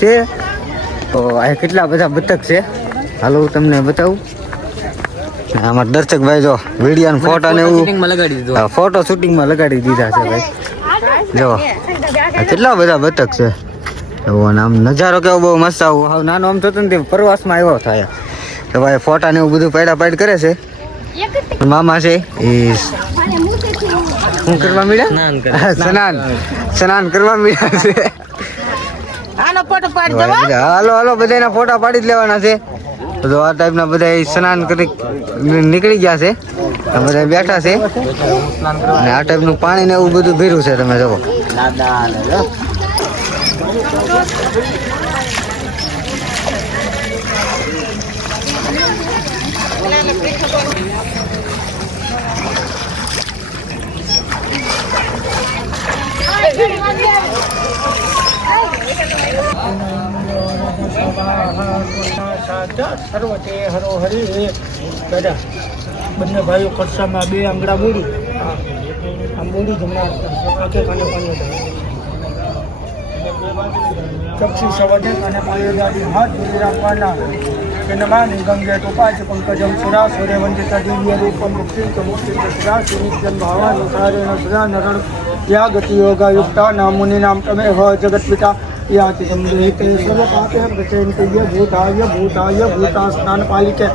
છે. તો આ કેટલા બધા બતક છે? હાલો હું તમને બતાવું. આમાં દર્શક ભાઈ જો વીડિયો ફોટા ને એવું માં લગાડી દીધું. ફોટો શૂટિંગમાં લગાડી દીધા છે ભાઈ. જો કેટલા બધા બતક છે? એવો આમ નજારો કેવો બહુ મસ્ત આવું. હાવ નાનો આમ થતો ને તે પ્રવાસમાં આવ્યો થાય. તો ભાઈ ફોટા ને એવું બધું પાડા પાડ કરે છે. મામા છે એ શું કરવા મળ્યા સ્નાન સ્નાન. કરવા મળ્યા છે. આનો ફોટો પાડી દેવા? હાલો હાલો બધાના ફોટા પાડી જ લેવાના છે. તો આ ટાઈપના બધા સ્નાન કરી નીકળી ગયા છે. બધા બેઠા છે. અને આ ટાઈપનું પાણી ને એવું બધું ભીરું છે તમે જુઓ. સર્વતે હરો હરી દાદા બંને ભાઈઓ ખર્ચામાં બે આંગળા બોલી આમ બોલી જમણા આંખે કાને પાણી કાને પાણી હાથ જોડી રાખવાના ગંગે ટોપાચ પંકજમ સુરા સૂર્ય વંદિત દિવ્ય રૂપમ મુક્તિ મુક્તિ સુરા સુનિત્યમ ભાવાન સારેણ નરણ યા ગતિ યોગા યુક્તા નામુનિ નામ તમે હ જગત પિતા યાતિ તમને તે સર્વ પાપે પ્રચયંતિ ય ભૂતાય ભૂતાય ભૂતા સ્નાન પાલિકે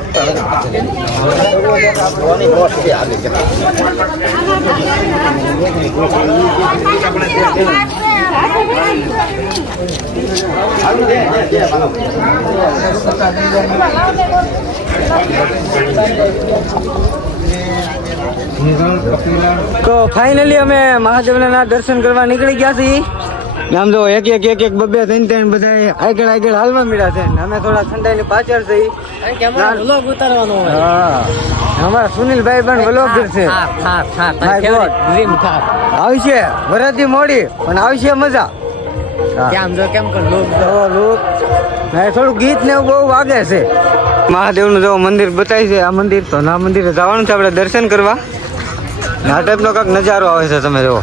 તો ફાઇનલી અમે મહાદેવના દર્શન કરવા નીકળી ગયા છીએ ને આમ જો એક એક એક એક બબે ત્રણ ત્રણ બધા આગળ આગળ હાલવા મળ્યા છે. ને અમે થોડા ઠંડાની પાછળ થઈ વ્લોગ ઉતારવાનો હોય. હા. અમારા સુનિલભાઈ પણ વ્લોગ થાર આવશે. વરાતી મોડી પણ આવશે મજા. આમ જો કેમ કર લોક લોક ને થોડું ગીત ને બહુ વાગે છે. મહાદેવનું જો મંદિર બતાવી છે આ મંદિર તો ના મંદિરે જવાનું છે આપણે દર્શન કરવા. ને આ ટાઈપનો કાંઈક નજારો આવે છે તમે જુઓ.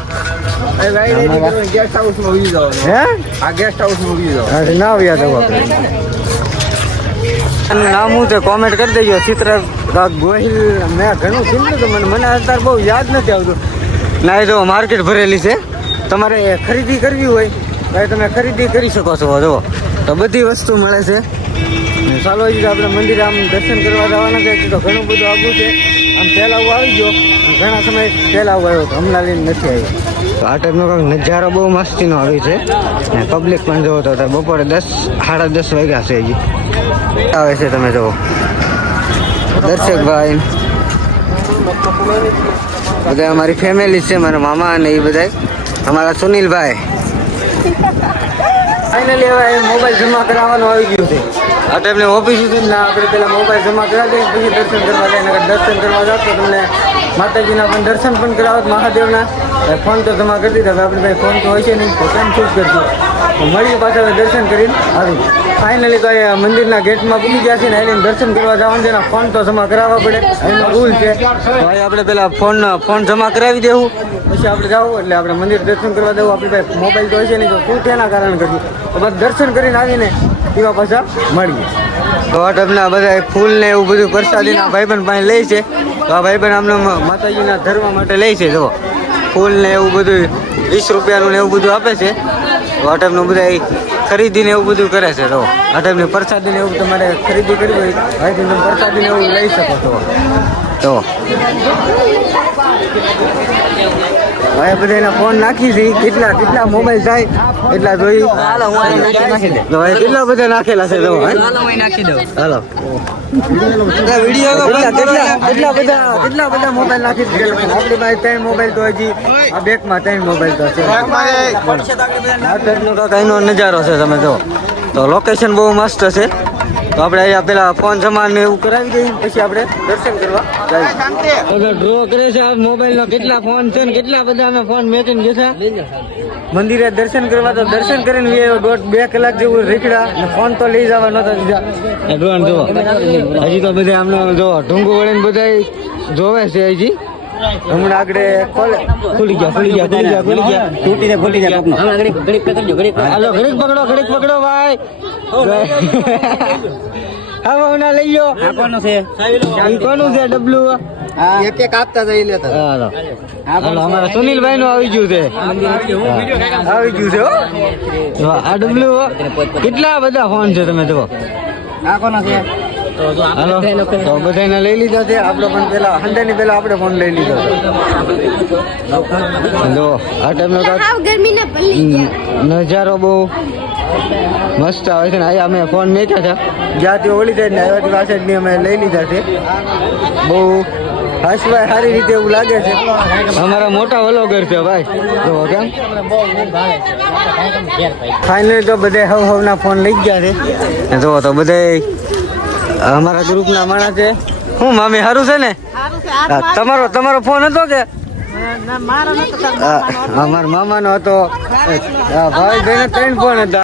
ગેસ્ટ હાઉસમાં ઉઈ જાવ હે? આ ગેસ્ટ હાઉસમાં ઉઈ જાવ ના આવ્યા તો નામ હું તે કોમેન્ટ કરી દેજો ચિત્ર ગોહિલ. મેં ઘણું સુન્યું હતું મને મને અત્યારે બહુ યાદ નથી આવતું. ના એ જો માર્કેટ ભરેલી છે. તમારે ખરીદી કરવી હોય ભાઈ તમે ખરીદી કરી શકો છો જો તો બધી વસ્તુ મળે છે. ચાલો હજી આપણે મંદિર આમ દર્શન કરવા જવાના છે તો ઘણું બધું આગું છે. આમ પહેલાં આવું આવી ગયો ઘણા સમય પહેલાં આવું આવ્યો હમણાં લઈને નથી આવ્યો. તો આ ટાઈપનો કંઈક નજારો બહુ મસ્તીનો આવી છે. ને પબ્લિક પણ જોવો તો બપોરે દસ, સાડા દસ વાગ્યા છે હજી. આવે છે તમે જુઓ દર્શકભાઈ બધા અમારી ફેમિલી છે, મારા મામા અને એ બધા અમારા સુનિલભાઈ. ફાઇનલી હવે મોબાઈલ જમા કરાવવાનું આવી ગયું છે. આ ટાઈપની ઓફિસ સુધી ના આપણે પેલા મોબાઈલ જમા કરાવી દઈએ પછી દર્શન કરવા જાય દર્શન કરવા જાવ તો તમને માતાજીના પણ દર્શન પણ કરાવત મહાદેવના. ફોન તો જમા કરી દીધા આપણે ભાઈ ફોન તો હોય છે નહીં, તો કેમ શું કરશું તો મળીએ પાછા દર્શન કરીને આવી. ફાઇનલી તો એ મંદિરના ગેટમાં પૂરી ગયા છે ને એને દર્શન કરવા જવાનું છે ફોન તો જમા કરાવવા પડે. એનો ભૂલ છે. ભાઈ આપણે પેલા ફોન ફોન જમા કરાવી દેવું. પછી આપણે જાવું એટલે આપણે મંદિર દર્શન કરવા દેવું આપણે પાસે મોબાઈલ તો છે નહીં તો શું તેના કારણે કર્યું તો બસ દર્શન કરીને આવીને એવા પાછા મળીએ. તો ટાઈપના બધા ફૂલ ને એવું બધું પ્રસાદીના ભાઈબંધ પાસે લે છે. તો આ ભાઈબંધ આમને માતાજીના ધર્મ માટે લે છે જો ફૂલ ને એવું બધું, વીસ રૂપિયાનું ને એવું બધું આપે છે. તો આ ટાઈપનું બધા ખરીદીને એવું બધું કરે છે. તો આ પ્રસાદીને એવું તમારે ખરીદી કરવી હોય તમે પ્રસાદીને એવું લઈ શકો છો. તો હવે બધા એના ફોન નાખી છે. કેટલા કેટલા મોબાઈલ થાય એટલા જોઈ. કેટલા બધા નાખેલા છે તમે? હાલો કેટલા બધા કેટલા બધા મોબાઈલ નાખી છે? આપણી પાસે ત્રણ મોબાઈલ તો હજી આ બેગમાં ત્રણ મોબાઈલ તો છે. આ એનો નજારો છે તમે જો. તો લોકેશન બહુ મસ્ત છે. તો આપણે અહીંયા પેલા ફોન સમાન ને એવું કરાવી દઈએ પછી આપણે દર્શન કરવા જઈએ. ડ્રો કરે છે આ મોબાઈલ નો કેટલા ફોન છે ને કેટલા બધા અમે ફોન મેચીને ગયા મંદિરે દર્શન કરવા તો દર્શન કરીને લઈ આવ્યો દોઢ બે કલાક જેવું રીકડા ને ફોન તો લઈ જવા નતા દીધા ડ્રોન જો હજી તો બધા આમને જો ઢુંગુ વળીને બધા જોવે છે હજી. હમણાં આગળ ખોલે. ખુલી ગયા ખુલી ગયા ખુલી ગયા ખુલી ગયા. તૂટીને ખોલી ખુલી ગયા હવે આગળ ઘડીક પકડજો ઘડીક હાલો ઘડીક પકડો ઘડીક પકડો ભાઈ. હવે ભાવના લઈ લો આ કોનું છે? ઈ કોનું છે ડબલુ? એક એક આપતા જઈ લેતા. હાલો. હાલો અમારા સુનિલભાઈ નું આવી ગયું છે. આવી ગયું છે હો. આ ડબલુ કેટલા બધા ફોન છે તમે જો આ કોનો છે? હાલો. તો બધાને લઈ લીધા છે. આપણે પણ પેલા હંડ્રેડ પેલા આપણે ફોન લઈ લીધો જો આ ટાઈમનો ગરમીના પલ્લી ગયા. નજારો બહુ મસ્ત આવે છે ને. અહીંયા અમે ફોન મેચ્યા હતા. જ્યાંથી ઓળી જાય ને આવ્યાથી પાછળની અમે લઈ લીધા છે. બહુ હસવાય સારી રીતે એવું લાગે છે. અમારા મોટા વલોગર છે ભાઈ. જો કેમ? ફાઇનલી તો બધે હવ હવના ફોન લઈ ગયા છે. ને જો તો બધે અમારા ગ્રુપના માણસ છે. હું મામી સારું છે ને? તમારો તમારો ફોન હતો કે? અમારા મામા નો હતો ભાઈ બેન ત્રણ ફોન હતા.